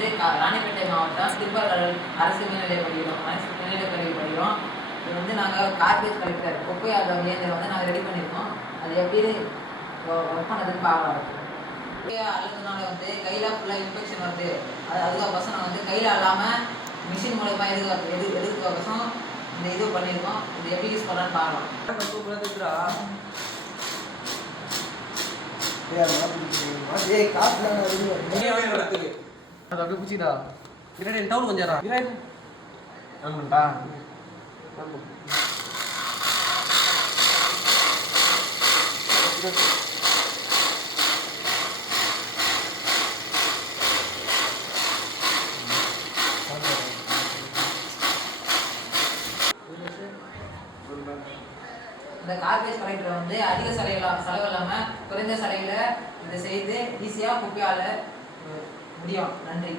வந்து ராணிப்பேட்டை மாவட்டம் திருப்பாக்கடல் அரசு மேல்நிலைப் பள்ளியிலும் மேல்நிலைக் கல்வி பள்ளியிலும் இது வந்து நாங்கள் கார்பேஜ் கலெக்டர் குப்பை ஆளும் இயந்திரம் வந்து நாங்கள் ரெடி பண்ணியிருக்கோம். அது எப்படி ஒர்க் பண்ணதுன்னு பார்க்கலாம். அழுதுனால வந்து கையில் ஃபுல்லாக இன்ஃபெக்ஷன் வருது. அதுக்கோசம் நான் வந்து கையில் அல்லாமல் மிஷின் மூலமா எதுக்கோசம் இந்த இது பண்ணியிருக்கோம். இது எப்படி யூஸ் பண்ணலான்னு பார்க்கலாம். அப்படியே பிடிச்சிடா டவுன் கொஞ்சம் ஆமாண்டா இந்த கார்பேஜ் கலெக்டர் வந்து அதிக செலவு இல்லாமல் குறைந்த செலவில் இதை செய்து ஈஸியாக குப்பையால் முடியும். நன்றி.